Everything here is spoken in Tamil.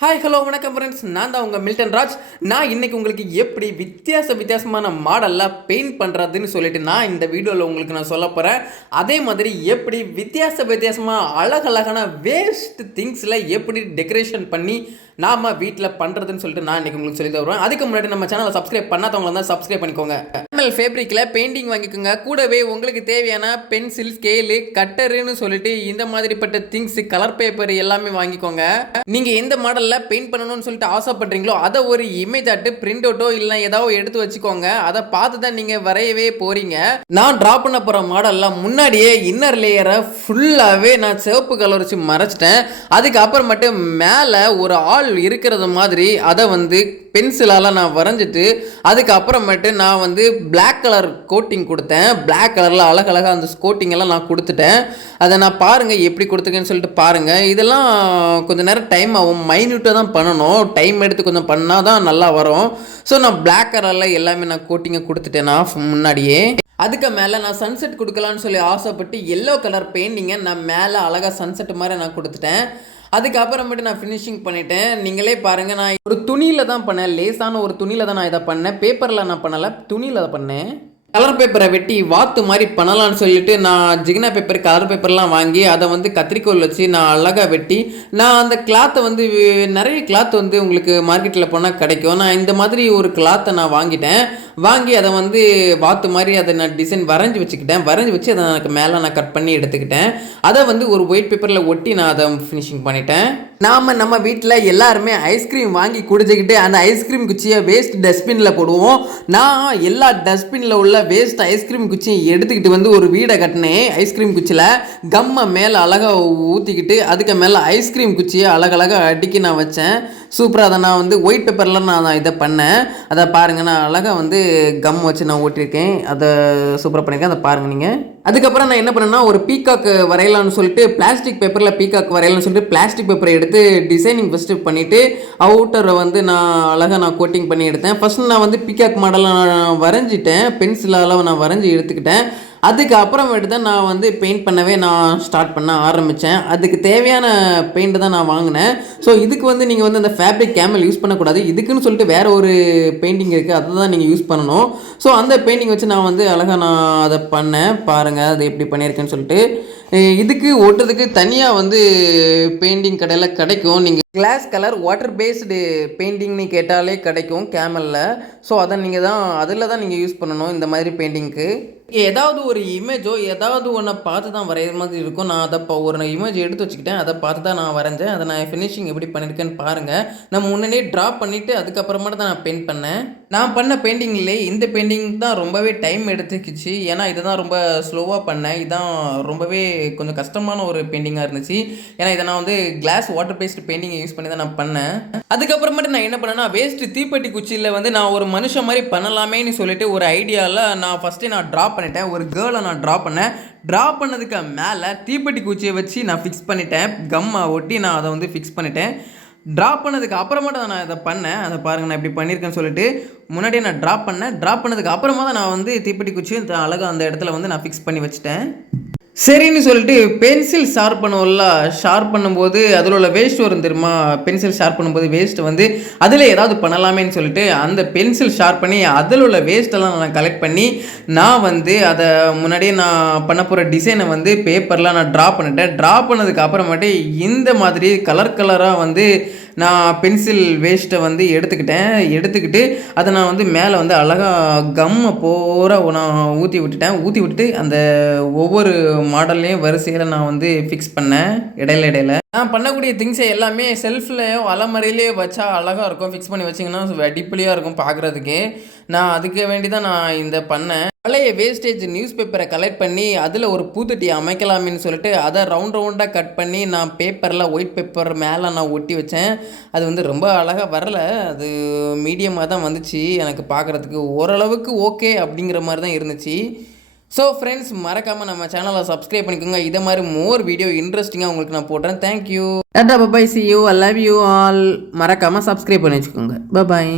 ஹாய் ஹலோ வணக்கம் ஃப்ரெண்ட்ஸ் நான் தான் உங்கள் மில்டன் ராஜ். நான் இன்றைக்கி உங்களுக்கு எப்படி வித்தியாச வித்தியாசமான மாடலில் பெயிண்ட் பண்ணுறதுன்னு சொல்லிட்டு நான் இந்த வீடியோவில் உங்களுக்கு நான் சொல்ல போகிறேன் அதே மாதிரி எப்படி வித்தியாச வித்தியாசமாக அழகழகான வேஸ்ட் திங்ஸில் எப்படி டெக்கரேஷன் பண்ணி நாம் வீட்டில் பண்ணுறதுன்னு சொல்லிட்டு நான் இன்றைக்கி உங்களுக்கு சொல்லி தருவேன். அதுக்கு முன்னாடி நம்ம சேனலை சப்ஸ்கிரைப் பண்ணாதவங்க தான் சப்ஸ்கிரைப் பண்ணிக்கோங்க. எம்எல் ஃபேப்ரிக்கில் பெயிண்டிங் வாங்கிக்கோங்க. கூடவே உங்களுக்கு தேவையான பென்சில் ஸ்கேலு கட்டருன்னு சொல்லிட்டு இந்த மாதிரிப்பட்ட திங்ஸ் கலர் பேப்பர் எல்லாமே வாங்கிக்கோங்க. நீங்கள் எந்த மாடலில் பெயிண்ட் பண்ணணும்னு சொல்லிட்டு ஆசைப்படுறீங்களோ அதை ஒரு இமேஜ் ஆட்டு பிரிண்ட் அவுட்டோ இல்லை ஏதாவது எடுத்து வச்சுக்கோங்க. அதை பார்த்து தான் நீங்கள் வரையவே போகிறீங்க நான் ட்ரா பண்ண போகிற மாடலில் முன்னாடியே இன்னர் லேயரை ஃபுல்லாகவே நான் சிவப்பு கலர் வச்சு மறைச்சிட்டேன். அதுக்கப்புறம் மட்டும் மேலே ஒரு ஆள் இருக்கிறது மாதிரி அதை வந்து பென்சிலால் நான் வரைஞ்சிட்டு அதுக்கப்புறமேட்டு நான் வந்து பிளாக் கலர் கோட்டிங் கொடுத்தேன். பிளாக் கலரில் அழகழகாக அந்த கோட்டிங் எல்லாம் நான் கொடுத்துட்டேன். அதை நான் பாருங்கள் எப்படி கொடுத்துருக்கேன்னு சொல்லிட்டு பாருங்கள் இதெல்லாம் கொஞ்சம் நேரம் டைம் ஆகும். மைன்யூட்டாக தான் பண்ணணும். டைம் எடுத்து கொஞ்சம் பண்ணால் தான் நல்லா வரும். ஸோ நான் பிளாக் கலரில் எல்லாமே நான் கோட்டிங்கை கொடுத்துட்டேன் நான் முன்னாடியே. அதுக்கு மேலே நான் சன்செட் கொடுக்கலான்னு சொல்லி ஆசைப்பட்டு எல்லோ கலர் பெயிண்டிங்கை நான் மேலே அழகாக சன்செட் மாதிரி நான் கொடுத்துட்டேன். அதுக்கப்புறமேட்டு நான் ஃபினிஷிங் பண்ணிட்டேன். நீங்களே பாருங்கள் நான் ஒரு துணியில் தான் பண்ணேன். லேசான ஒரு துணியில் தான் நான் இதை பண்ணேன். பேப்பரில் நான் பண்ணலை. துணியில் அதை பண்ணேன். கலர் பேப்பரை வெட்டி வாத்து மாதிரி பண்ணலான்னு சொல்லிட்டு நான் ஜிகினா பேப்பர் கலர் பேப்பர்லாம் வாங்கி அதை வந்து கத்திரிக்கோல் வச்சு நான் அழகாக வெட்டி நான் அந்த கிளாத்தை வந்து நிறைய கிளாத் வந்து உங்களுக்கு மார்க்கெட்டில் போனால் கிடைக்கும். நான் இந்த மாதிரி ஒரு கிளாத்தை நான் வாங்கிட்டேன். வாங்கி அதை வந்து வாத்து மாதிரி அதை நான் டிசைன் வரைஞ்சி வச்சுக்கிட்டேன். வரைஞ்சி வச்சு அதை எனக்கு மேலே நான் கட் பண்ணி எடுத்துக்கிட்டேன். அதை வந்து ஒரு ஒயிட் பேப்பரில் ஒட்டி நான் அதை ஃபினிஷிங் பண்ணிட்டேன். நாம் நம்ம வீட்டில் எல்லாருமே ஐஸ்கிரீம் வாங்கி குடிச்சிக்கிட்டு அந்த ஐஸ்கிரீம் குச்சியை வேஸ்ட் டஸ்ட்பினில் போடுவோம். நான் எல்லா டஸ்ட்பினில் உள்ள வேஸ்ட் ஐஸ்கிரீம் குச்சியை எடுத்துக்கிட்டு வந்து ஒரு வீடை கட்டினேன். ஐஸ்கிரீம் குச்சியில் கம்மை மேலே அழகாக ஊற்றிக்கிட்டு அதுக்கு மேலே ஐஸ்கிரீம் குச்சியை அழகழகாக அடுக்கி நான் வச்சேன். சூப்பராக அதை நான் வந்து ஒயிட் பேப்பரில் நான் இதை பண்ணேன். அதை பாருங்கள் நான் அழகாக வந்து கம் வச்சு நான் ஓட்டியிருக்கேன். அதை சூப்பராக பண்ணியிருக்கேன். அதை பாருங்கள் நீங்கள் அதுக்கப்புறம் நான் என்ன பண்ணேன்னா ஒரு பீகாக் வரையலாம்னு சொல்லிட்டு பிளாஸ்டிக் பேப்பரில் பீகாக் வரையலாம்னு சொல்லிட்டு பிளாஸ்டிக் பேப்பரை எடுத்து டிசைனிங் ஃபஸ்ட்டு பண்ணிவிட்டு அவுட்டரை வந்து நான் அழகாக நான் கோட்டிங் பண்ணி எடுத்தேன். ஃபஸ்ட்டு நான் வந்து பீகாக் மாடலை நான் வரைஞ்சிட்டேன். பென்சிலால் நான் வரைஞ்சி எடுத்துக்கிட்டேன். அதுக்கப்புறமேட்டு தான் நான் வந்து பெயிண்ட் பண்ணவே நான் ஸ்டார்ட் பண்ண ஆரம்பித்தேன் அதுக்கு தேவையான பெயிண்ட்டு தான் நான் வாங்கினேன். ஸோ இதுக்கு வந்து நீங்கள் வந்து அந்த ஃபேப்ரிக் கேமல் யூஸ் பண்ணக்கூடாது. இதுக்குன்னு சொல்லிட்டு வேறு ஒரு பெயிண்டிங் இருக்குது அதை தான் நீங்கள் யூஸ் பண்ணணும். ஸோ அந்த பெயிண்டிங் வச்சு நான் வந்து அழகாக நான் அதை பண்ணேன். பாருங்கள் அது எப்படி பண்ணியிருக்கேன்னு சொல்லிட்டு. இதுக்கு ஓட்டுறதுக்கு தனியாக வந்து பெயிண்டிங் கடையில் கிடைக்கும். நீங்கள் கிளாஸ் கலர் வாட்டர் பேஸ்டு பெயிண்டிங்னு கேட்டாலே கிடைக்கும் கேமலில் ஸோ அதை நீங்கள் தான் அதில் தான் நீங்கள் யூஸ் பண்ணணும் இந்த மாதிரி பெயிண்டிங்க்கு ஏதாவது ஒரு இமேஜோ ஏதாவது ஒன்றை பார்த்து தான் வரைகிற மாதிரி இருக்கும். நான் அதை இப்போ ஒரு இமேஜ் எடுத்து வச்சுக்கிட்டேன். அதை பார்த்து தான் நான் வரைஞ்சேன். அதை நான் ஃபினிஷிங் எப்படி பண்ணியிருக்கேன்னு பாருங்கள் நான் முன்னாடியே ட்ரா பண்ணிவிட்டு அதுக்கப்புறமேட்டு தான் நான் பெயிண்ட் பண்ணேன். நான் பண்ண பெயிண்டிங்லே இந்த பெயிண்டிங் தான் ரொம்பவே டைம் எடுத்துக்கிச்சு. ஏன்னா இதை தான் ரொம்ப ஸ்லோவாக பண்ணேன். இதான் ரொம்பவே கொஞ்சம் கஷ்டமான ஒரு பெயிண்டிங்காக இருந்துச்சு. ஏன்னா இதை நான் வந்து glass water based painting use பண்ணி தான் நான் பண்ணேன். அதுக்கப்புறமேட்டு நான் என்ன பண்ணேன்னா வேஸ்ட் தீப்பெட்டி குச்சியில் வந்து நான் ஒரு மனுஷன் மாதிரி பண்ணலாமேன்னு சொல்லிட்டு ஒரு ஐடியாவில் நான் ஃபஸ்ட்டு நான் ட்ரா பண்ணிட்டேன். ஒரு கேர்ளை நான் ட்ரா பண்ணேன். ட்ரா பண்ணதுக்கு மேலே தீப்பெட்டி குச்சியை வச்சு நான் ஃபிக்ஸ் பண்ணிட்டேன். கம்மை ஒட்டி நான் அதை வந்து ஃபிக்ஸ் பண்ணிட்டேன். ட்ரா பண்ணதுக்கு அப்புறமா தான் நான் இதை பண்ணேன். அதை பாருங்கள் நான் இப்படி பண்ணியிருக்கேன்னு சொல்லிட்டு முன்னாடியே நான் ட்ரா பண்ணேன். ட்ரா பண்ணதுக்கு அப்புறமா தான் நான் வந்து தீப்பெட்டி குச்சியும் அழகாக அந்த இடத்துல வந்து நான் ஃபிக்ஸ் பண்ணி வச்சுட்டேன். சரின்னு சொல்லிட்டு பென்சில் ஷார்ப் பண்ணுவோம்ல ஷார்ப் பண்ணும்போது அதில் உள்ள வேஸ்ட் வரும் தெரியுமா? பென்சில் ஷார்ப் பண்ணும்போது வேஸ்ட் வந்து அதில் ஏதாவது பண்ணலாமேன்னு சொல்லிட்டு அந்த பென்சில் ஷார்ப் பண்ணி அதில் உள்ள வேஸ்ட்டெல்லாம் நான் கலெக்ட் பண்ணி நான் வந்து அதை முன்னாடியே நான் பண்ண போகிற டிசைனை வந்து பேப்பரில் நான் ட்ரா பண்ணிட்டேன். ட்ரா பண்ணதுக்கு அப்புறமேட்டு இந்த மாதிரி கலர் கலராக வந்து நான் பென்சில் வேஸ்ட்டை வந்து எடுத்துக்கிட்டேன். எடுத்துக்கிட்டு அதை நான் வந்து மேலே வந்து அழகாக கம்மை பூரா நான் ஊற்றி விட்டுட்டேன். ஊற்றி விட்டுட்டு அந்த ஒவ்வொரு மாடல்லையும் வரிசையில் நான் வந்து ஃபிக்ஸ் பண்ணேன். இடையில இடையில. நான் பண்ணக்கூடிய திங்ஸை எல்லாமே செல்ஃப்லையோ அலமறையிலேயே வச்சா அழகாக இருக்கும். ஃபிக்ஸ் பண்ணி வச்சிங்கன்னா அடிப்படையாக இருக்கும் பார்க்குறதுக்கு நான் அதுக்கு வேண்டி தான் நான் இந்த பண்ணேன். பழைய வேஸ்டேஜ் நியூஸ் பேப்பரை கலெக்ட் பண்ணி அதில் ஒரு பூத்தொட்டி அமைக்கலாமேன்னு சொல்லிட்டு அதை ரவுண்ட் ரவுண்டாக கட் பண்ணி நான் பேப்பரில் ஒயிட் பேப்பர் மேலே நான் ஒட்டி வச்சேன். அது வந்து ரொம்ப அழகாக வரல. அது மீடியமாக தான் வந்துச்சு. எனக்கு பார்க்குறதுக்கு ஓரளவுக்கு ஓகே அப்படிங்கிற மாதிரி தான் இருந்துச்சு. ஸோ ஃப்ரெண்ட்ஸ் மறக்காமல் நம்ம சேனலை சப்ஸ்கிரைப் பண்ணிக்கோங்க. இதை மாதிரி மோர் வீடியோ இன்ட்ரெஸ்டிங்காக உங்களுக்கு நான் போடுறேன். Thank you tata bye bye see you I love you all மறக்காமல் சப்ஸ்கிரைப் பண்ணி வச்சுக்கோங்க. Bye bye